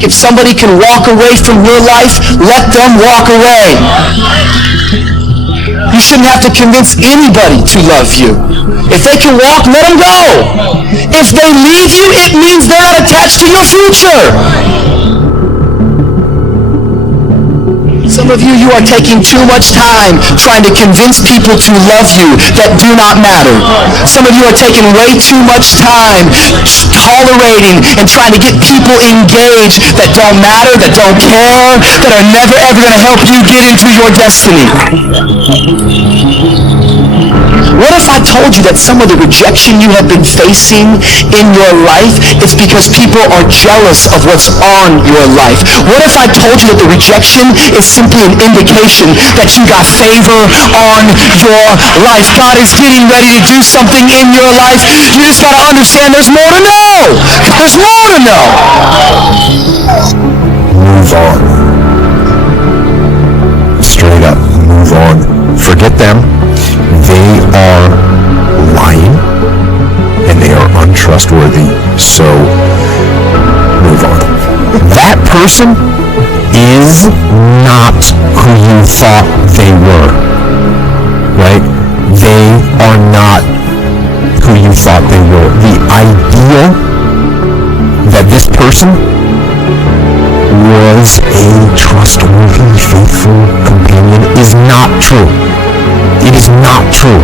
If somebody can walk away from your life, let them walk away. You shouldn't have to convince anybody to love you. If they can walk, let them go. If they leave you, it means they're not attached to your future. Some of you are taking too much time trying to convince people to love you that do not matter. Some of you are taking way too much time tolerating and trying to get people engaged that don't matter, that don't care, that are never ever going to help you get into your destiny. What if I told you that some of the rejection you have been facing in your life is because people are jealous of what's on your life? What if I told you that the rejection is simply an indication that you got favor on your life? God is getting ready to do something in your life. You just got to understand there's more to know. There's more to know. Move on. Straight up, move on. Forget them. They are lying and they are untrustworthy, so move on. That person is not who you thought they were, right? They are not who you thought they were. The idea that this person was a trustworthy, faithful companion is not true. It is not true.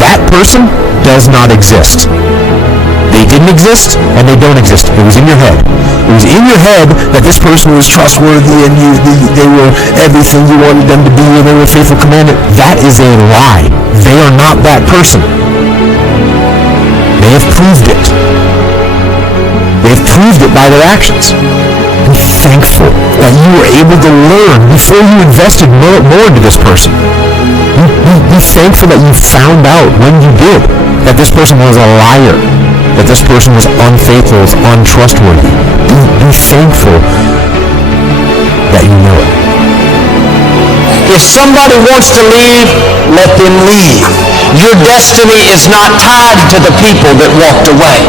That person does not exist. They didn't exist, and they don't exist. It was in your head. It was in your head that this person was trustworthy and they were everything you wanted them to be and they were a faithful companion. That is a lie. They are not that person. They have proved it. They have proved it by their actions. Be thankful that you were able to learn before you invested more into this person. Be thankful that you found out when you did that this person was a liar, that this person was unfaithful, was untrustworthy. Be thankful that you know it. If somebody wants to leave, let them leave. Your destiny is not tied to the people that walked away.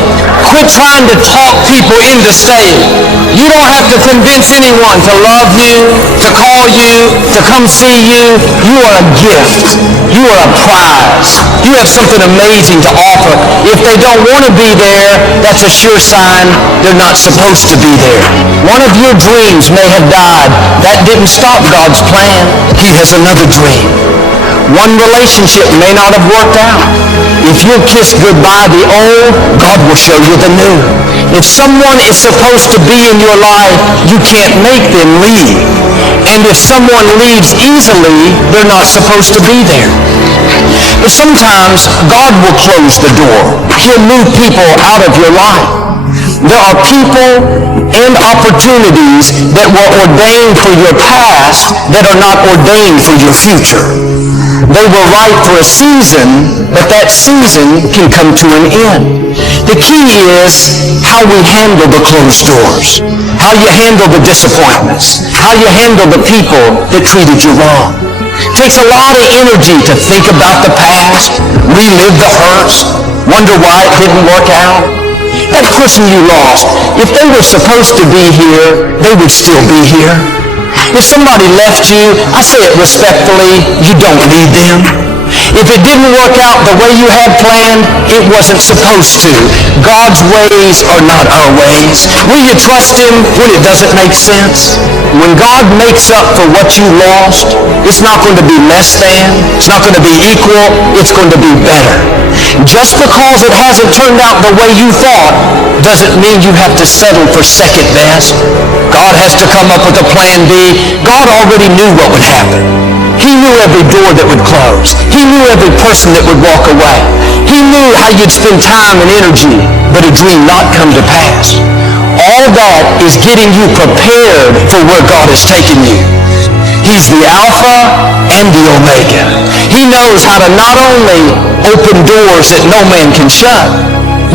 Quit trying to talk people into staying. You don't have to convince anyone to love you, to call you, to come see you. You are a gift. You are a prize. You have something amazing to offer. If they don't want to be there, that's a sure sign they're not supposed to be there. One of your dreams may have died. That didn't stop God's plan. He has another dream. One relationship may not have worked out. If you kiss goodbye the old, God will show you the new. If someone is supposed to be in your life, you can't make them leave. And if someone leaves easily, they're not supposed to be there. But sometimes God will close the door. He'll move people out of your life. There are people and opportunities that were ordained for your past that are not ordained for your future. They were right for a season, but that season can come to an end. The key is how we handle the closed doors, how you handle the disappointments, how you handle the people that treated you wrong. It takes a lot of energy to think about the past, relive the hurts, wonder why it didn't work out. That person you lost, if they were supposed to be here, they would still be here. If somebody left you, I say it respectfully, you don't need them. If it didn't work out the way you had planned, it wasn't supposed to. God's ways are not our ways. Will you trust Him when it doesn't make sense? When God makes up for what you lost, it's not going to be less than, it's not going to be equal, it's going to be better. Just because it hasn't turned out the way you thought doesn't mean you have to settle for second best. God has to come up with a plan B. God already knew what would happen. He knew every door that would close. He knew every person that would walk away. He knew how you'd spend time and energy, but a dream not come to pass. All that is getting you prepared for where God has taken you. He's the Alpha and the Omega. He knows how to not only open doors that no man can shut,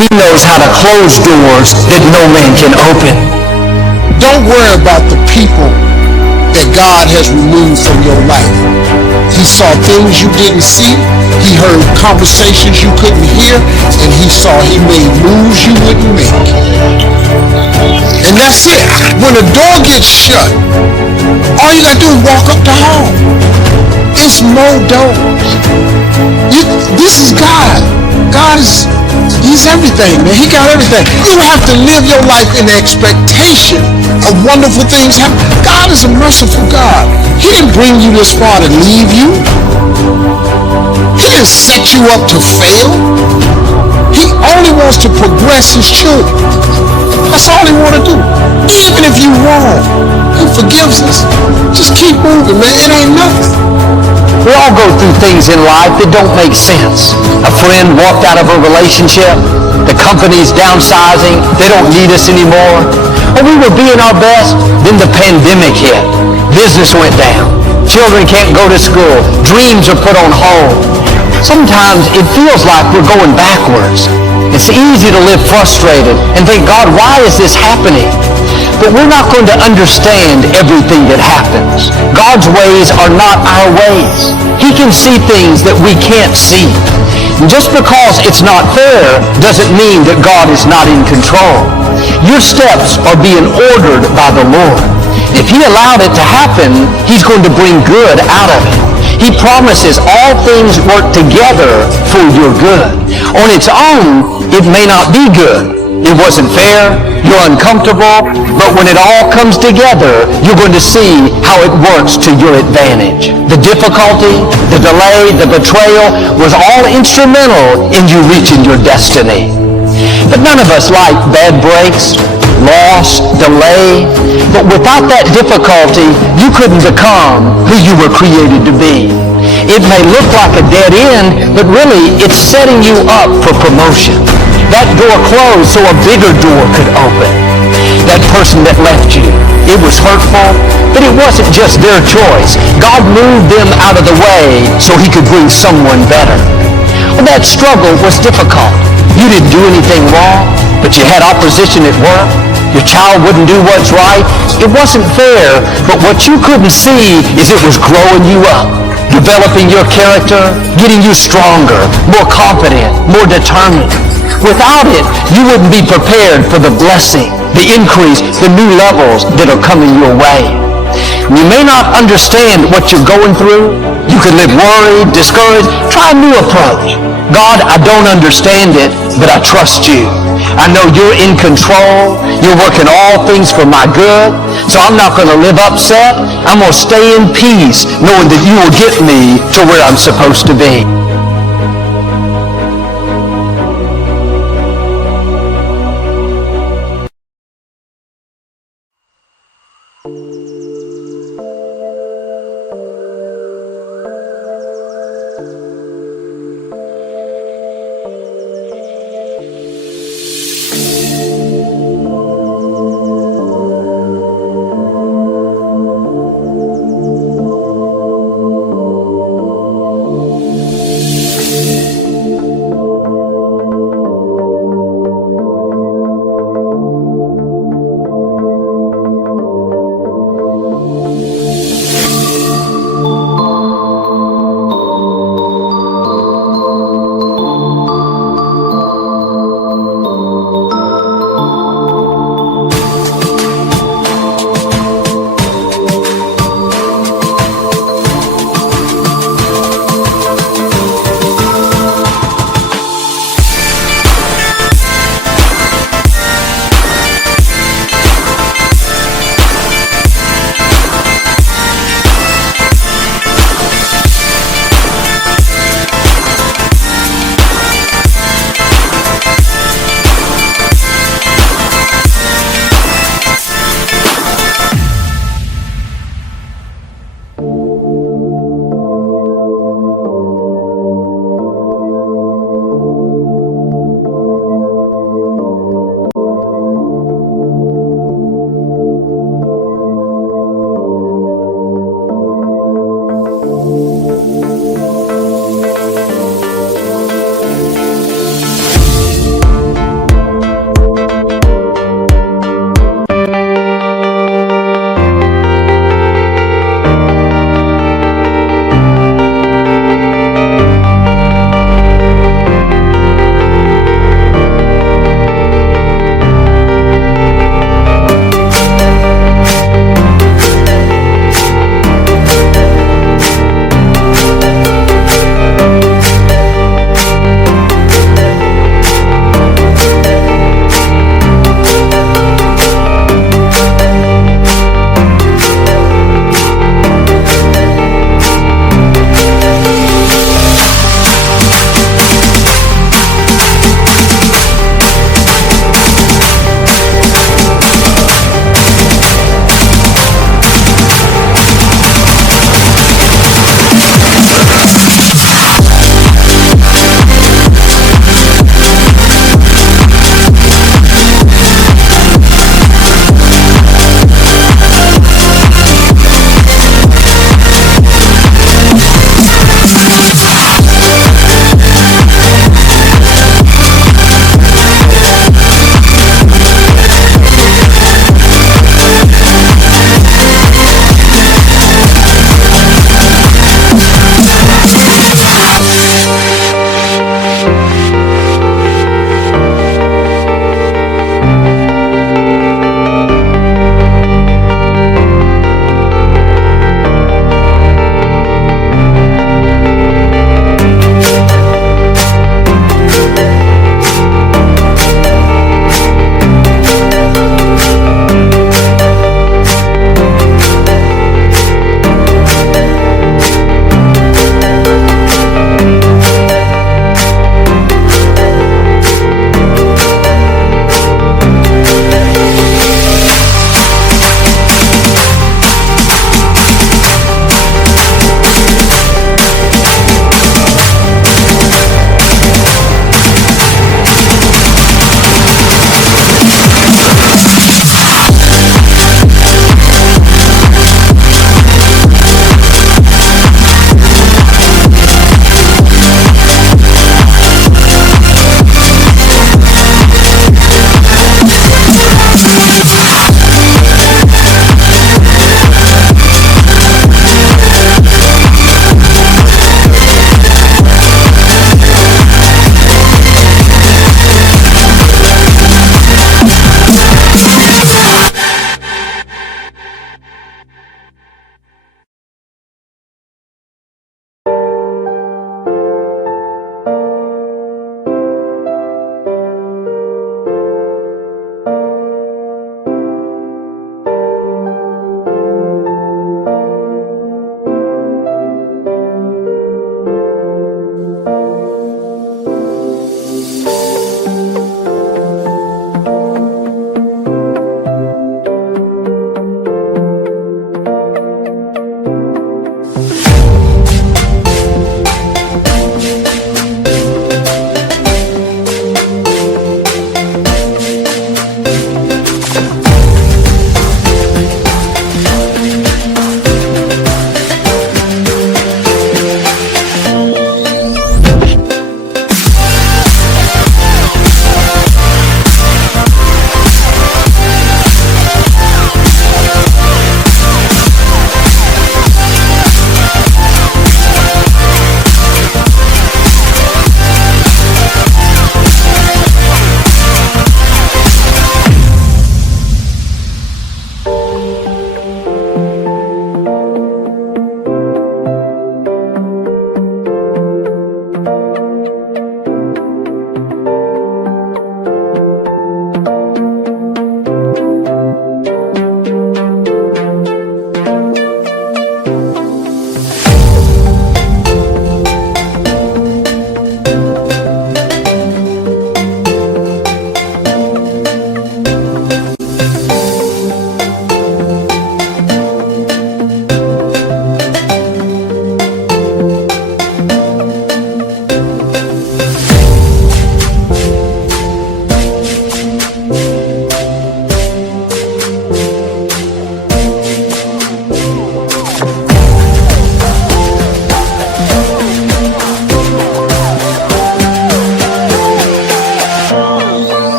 He knows how to close doors that no man can open. Don't worry about the people that God has removed from your life. He saw things you didn't see. He heard conversations you couldn't hear. And He made moves you wouldn't make. And That's it. When the door gets shut, all you gotta do is walk up the hall. It's more doors. This is God. God is, He's everything, man. He got everything. You have to live your life in the expectation of wonderful things happen. God is a merciful God. He didn't bring you this far to leave you. He didn't set you up to fail. He only wants to progress His children. That's all He wants to do. Even if you're wrong, He forgives us. Just keep moving, man. It ain't nothing. We all go through things in life that don't make sense. A friend walked out of a relationship. The company's downsizing. They don't need us anymore. Or we were being our best. Then the pandemic hit. Business went down. Children can't go to school. Dreams are put on hold. Sometimes it feels like we're going backwards. It's easy to live frustrated and think, God, why is this happening? But we're not going to understand everything that happens. God's ways are not our ways. He can see things that we can't see. And just because it's not fair doesn't mean that God is not in control. Your steps are being ordered by the Lord. If He allowed it to happen, He's going to bring good out of it. He promises all things work together for your good. On its own, it may not be good. It wasn't fair, you're uncomfortable, but when it all comes together, you're going to see how it works to your advantage. The difficulty, the delay, the betrayal was all instrumental in you reaching your destiny. But none of us like bad breaks, loss, delay, but without that difficulty, you couldn't become who you were created to be. It may look like a dead end, but really it's setting you up for promotion. That door closed so a bigger door could open. That person that left you, it was hurtful, but it wasn't just their choice. God moved them out of the way so He could bring someone better. Well, that struggle was difficult. You didn't do anything wrong, but you had opposition at work. Your child wouldn't do what's right. It wasn't fair, but what you couldn't see is it was growing you up, developing your character, getting you stronger, more confident, more determined. Without it, you wouldn't be prepared for the blessing, the increase, the new levels that are coming your way. You may not understand what you're going through. You could live worried, discouraged. Try a new approach. God, I don't understand it, but I trust you. I know you're in control. You're working all things for my good. So I'm not going to live upset. I'm going to stay in peace, knowing that you will get me to where I'm supposed to be.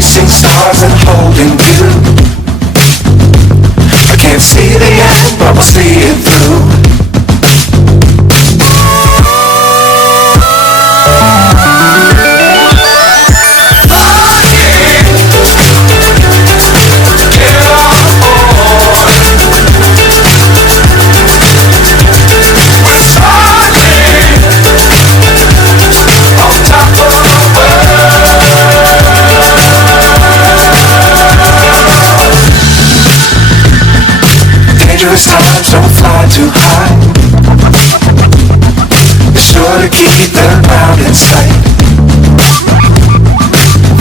chasing stars and holding you. I can't see the end, but we'll see it through. Dangerous times, don't fly too high. Be sure to keep the ground in sight.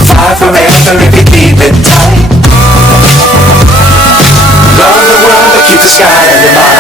Fly forever if you keep it tight. Love the world, but keep the sky in your mind.